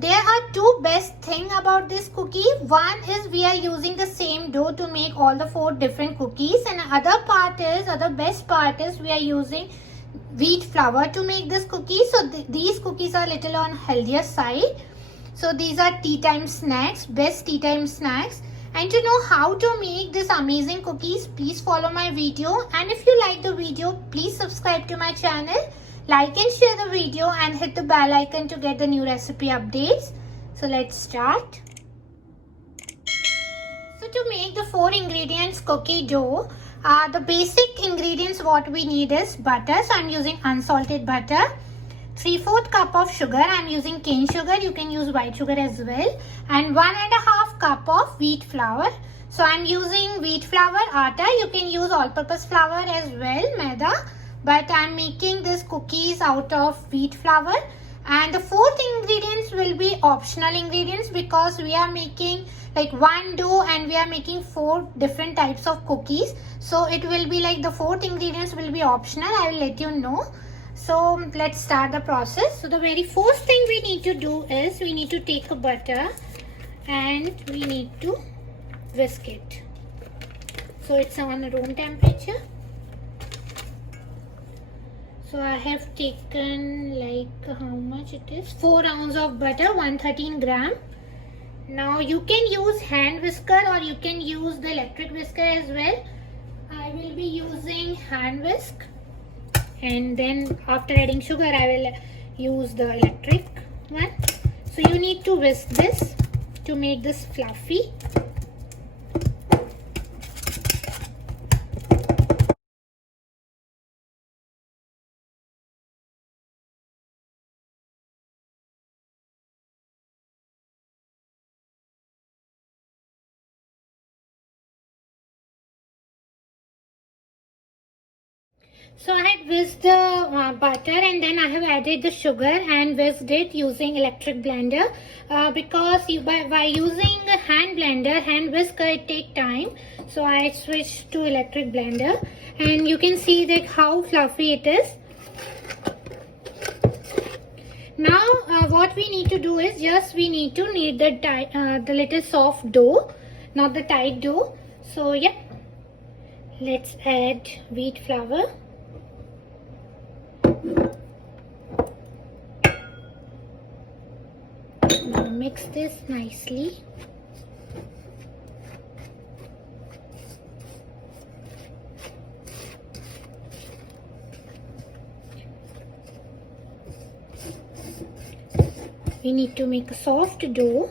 There are two best thing about this cookie. One is we are using the same dough to make all the 4 different cookies, and other best part is we are using wheat flour to make this cookie. So these cookies are little on healthier side. So these are tea time snacks, best tea time snacks. And to know how to make this amazing cookies, please follow my video. And if you like the video, please subscribe to my channel. Like and share the video and hit the bell icon to get the new recipe updates. So let's start. So to make the 4 ingredients cookie dough, the basic ingredients what we need is butter. So I'm using unsalted butter. 3/4 cup of sugar. I'm using cane sugar. You can use white sugar as well. And 1.5 cup of wheat flour. So I'm using wheat flour, atta. You can use all-purpose flour as well, maida. But I'm making these cookies out of wheat flour. And the 4th ingredients will be optional ingredients because we are making like one dough and we are making 4 different types of cookies. So it will be like the 4th ingredients will be optional. I will let you know. So let's start the process. So the very first thing we need to do is we need to take a butter and we need to whisk it. So it's on room temperature. So I have taken like how much it is? 4 ounces of butter, 113 gram. Now you can use hand whisker or you can use the electric whisker as well. I will be using hand whisk. And then after adding sugar, I will use the electric one. So you need to whisk this to make this fluffy. So I had whisked the butter and then I have added the sugar and whisked it using electric blender because by using a hand blender, hand whisker, it take time. So I switched to electric blender and you can see that how fluffy it is. Now what we need to do is just we need to knead the little soft dough, not the tight dough. So yeah, let's add wheat flour. Now mix this nicely. We need to make a soft dough.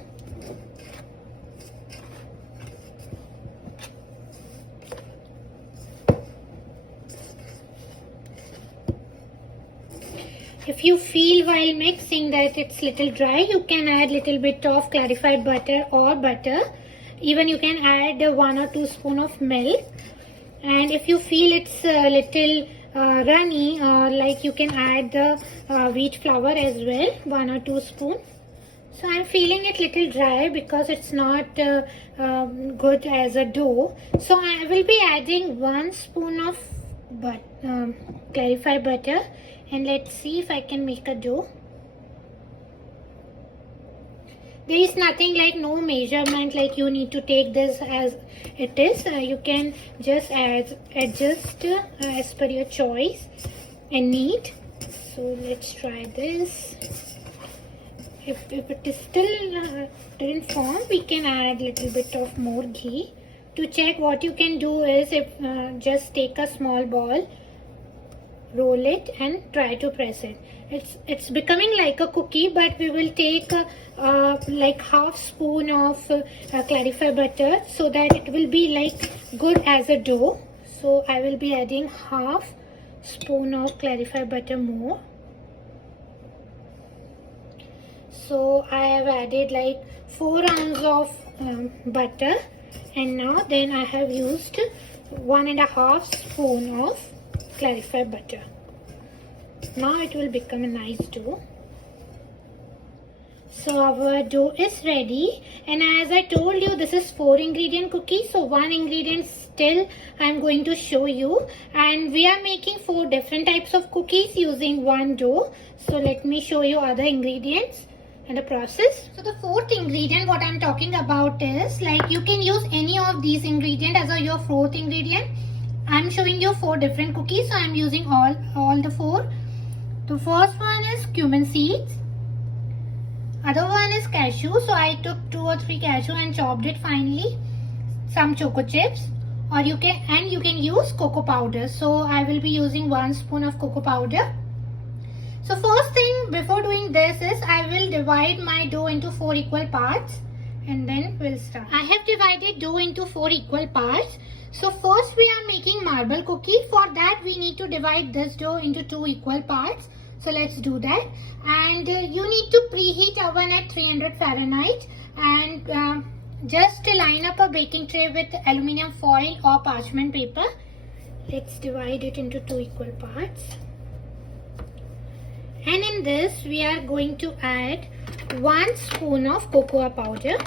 If you feel while mixing that it's little dry, you can add little bit of clarified butter or butter. Even you can add 1 or 2 spoon of milk. And if you feel it's a little runny, like you can add the wheat flour as well, 1 or 2 spoon. So I'm feeling it little dry because it's not good as a dough. So I will be adding 1 spoon of clarified butter. And let's see if I can make a dough. There is nothing like no measurement like you need to take this as it is. You can just adjust as per your choice and knead. So let's try this. If it is still didn't form, we can add little bit of more ghee. To check, what you can do is if just take a small ball, roll it and try to press it. It's becoming like a cookie, but we will take like half spoon of clarified butter so that it will be like good as a dough. So I will be adding half spoon of clarified butter more. So I have added like 4 ounces of butter, and now then I have used 1.5 spoon of clarified butter. Now it will become a nice dough. So our dough is ready, and as I told you, this is 4 ingredient cookie. So 1 ingredient still I am going to show you, and we are making 4 different types of cookies using 1 dough. So let me show you other ingredients. and the process. So the fourth ingredient what I'm talking about is, like, you can use any of these ingredients as your fourth ingredient. I'm showing you 4 different cookies, so I'm using all the 4. The first one is cumin seeds. Other one is cashew, so I took 2 or 3 cashew and chopped it finely. Some choco chips, or you can use cocoa powder. So I will be using 1 spoon of cocoa powder. So first thing before doing this is I will divide my dough into 4 equal parts, and then we'll start. I have divided dough into 4 equal parts. So first we are making marble cookie. For that we need to divide this dough into 2 equal parts. So let's do that. And you need to preheat oven at 300 Fahrenheit, and just line up a baking tray with aluminum foil or parchment paper. Let's divide it into 2 equal parts. And in this we are going to add 1 spoon of cocoa powder.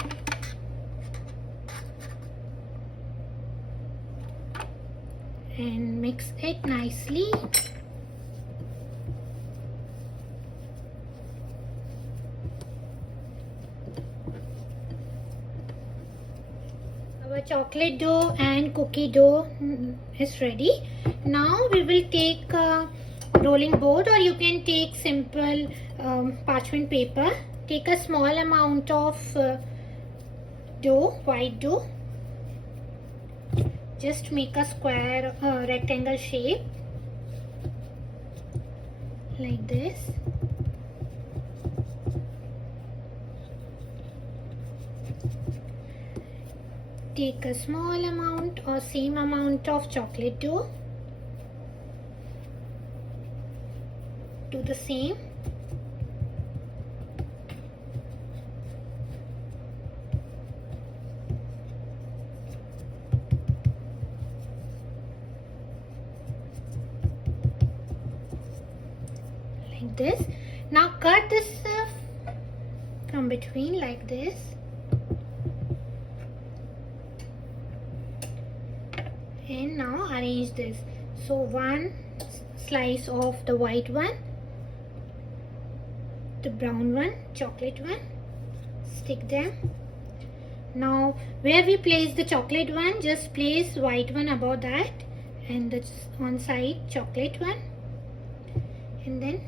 And mix it nicely. Our chocolate dough and cookie dough is ready. Now we will take rolling board, or you can take simple parchment paper. Take a small amount of dough, white dough. Just make a square rectangle shape like this. Take a small amount or same amount of chocolate dough. Do the same. Like this. Now cut this from between like this. And now arrange this. So 1 slice of the white one, the brown one, chocolate one, stick them. Now where we place the chocolate one, just place white one above that, and the on side chocolate one, and then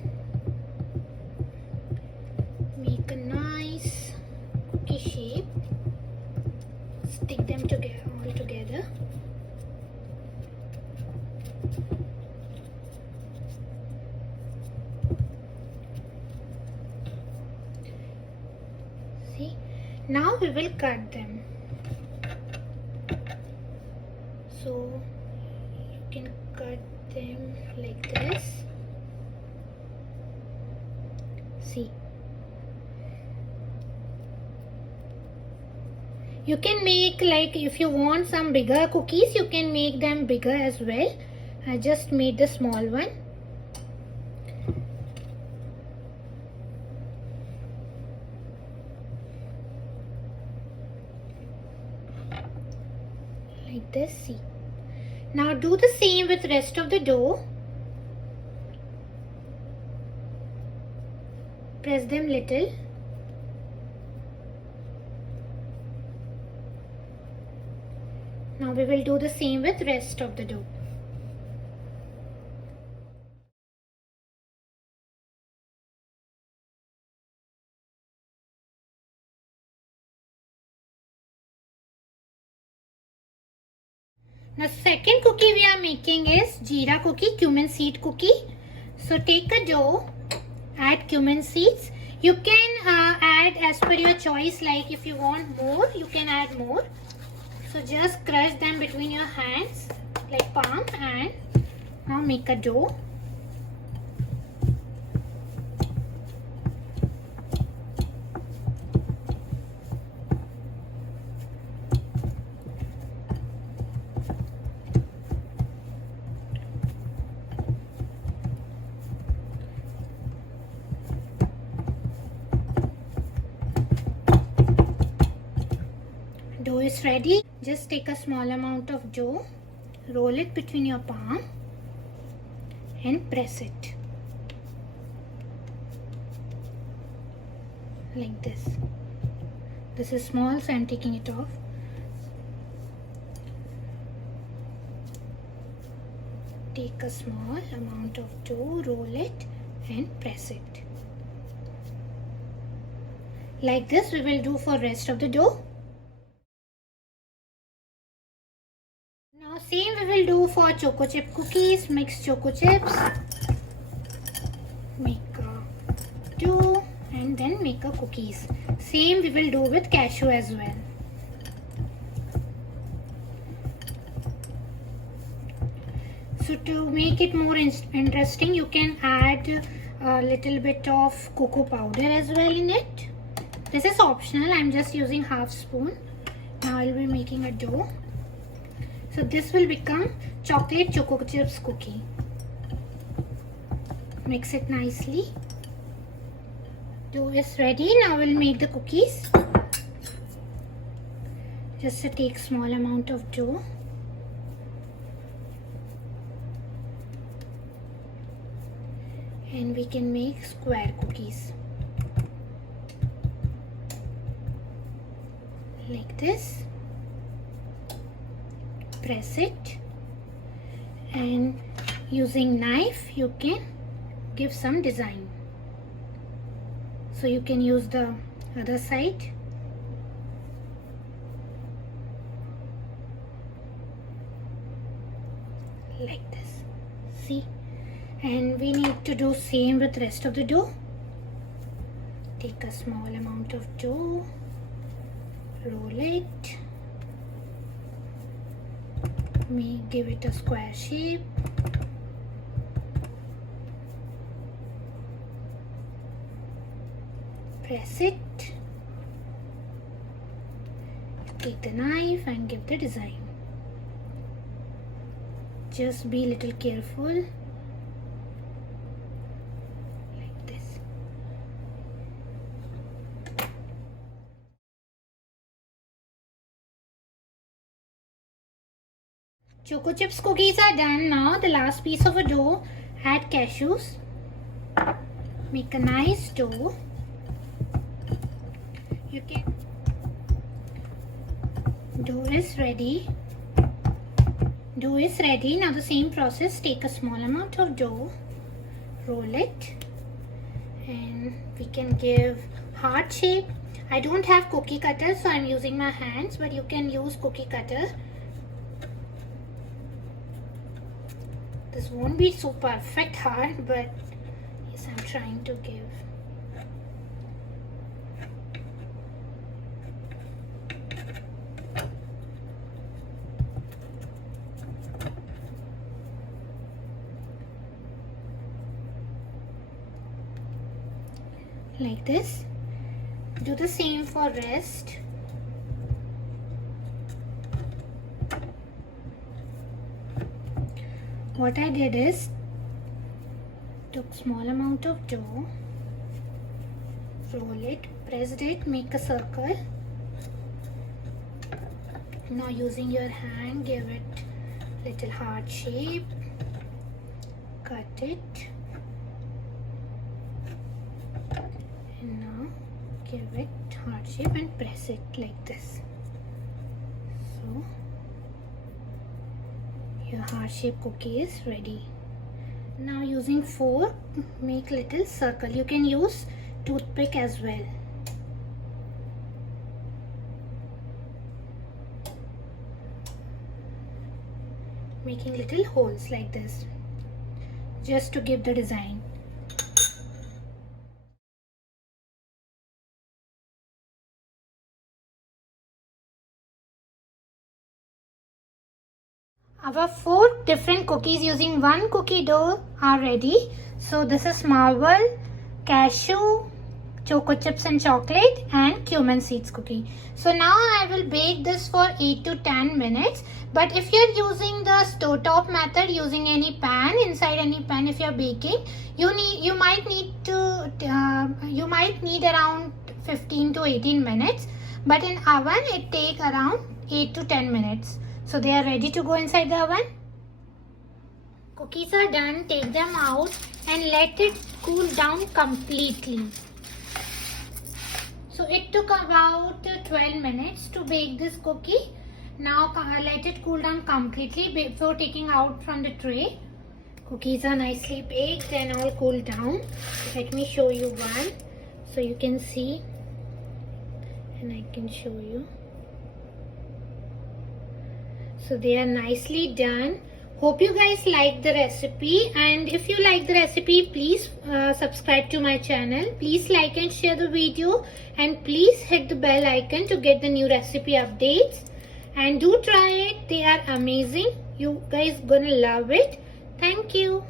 make a nice cookie shape. Stick them together, all together. See, now we will cut them. So you can cut them like this. See, you can make, like, if you want some bigger cookies, you can make them bigger as well. I just made the small one. Like this. See, now do the same with rest of the dough. Press them little. Now we will do the same with rest of the dough. Now second cookie we are making is jeera cookie, cumin seed cookie. So take a dough, add cumin seeds. You can add as per your choice, like if you want more, you can add more. So just crush them between your hands like palm, and now make a dough. Dough is ready. Just take a small amount of dough, roll it between your palm and press it like this. This is small, so I'm taking it off. Take a small amount of dough, roll it and press it. Like this we will do for rest of the dough. Now same we will do for choco chip cookies. Mix choco chips, make a dough and then make a cookies. Same we will do with cashew as well. So to make it more interesting, you can add a little bit of cocoa powder as well in it. This is optional. I'm just using half spoon. Now I'll be making a dough. So this will become chocolate choco chips cookie. Mix it nicely. Dough is ready. Now we'll make the cookies. Just to take small amount of dough. And we can make square cookies like this. Press it, and using knife you can give some design. So you can use the other side. Like this. See? And we need to do same with rest of the dough. Take a small amount of dough, roll it, give it a square shape, press it, take the knife and give the design. Just be a little careful. Choco chips cookies are done. Now the last piece of a dough, add cashews. Make a nice dough. Dough is ready. Dough is ready. Now the same process, take a small amount of dough, roll it, and we can give heart shape. I don't have cookie cutter, so I'm using my hands, but you can use cookie cutter. This won't be so perfect hard, but yes, I'm trying to give. Like this. Do the same for rest. What I did is took small amount of dough, roll it, pressed it, make a circle. Now using your hand, give it little heart shape, cut it, and now give it heart shape and press it like this. So your heart shape cookie is ready. Now using fork, make little circle. You can use toothpick as well. Making little holes like this, just to give the design. Our 4 different cookies using one cookie dough are ready. So this is marble, cashew, choco chips and chocolate, and cumin seeds cookie. So now I will bake this for 8 to 10 minutes. But if you're using the stove top method, using any pan, inside any pan, if you're baking, you might need around 15 to 18 minutes. But in oven, it takes around 8 to 10 minutes. So they are ready to go inside the oven. Cookies are done. Take them out and let it cool down completely. So it took about 12 minutes to bake this cookie. Now let it cool down completely before taking out from the tray. Cookies are nicely baked and all cooled down. Let me show you one so you can see, and I can show you. So they are nicely done. Hope you guys like the recipe, and if you like the recipe, please subscribe to my channel. Please like and share the video, and please hit the bell icon to get the new recipe updates. And do try it. They are amazing. You guys gonna love it. Thank you.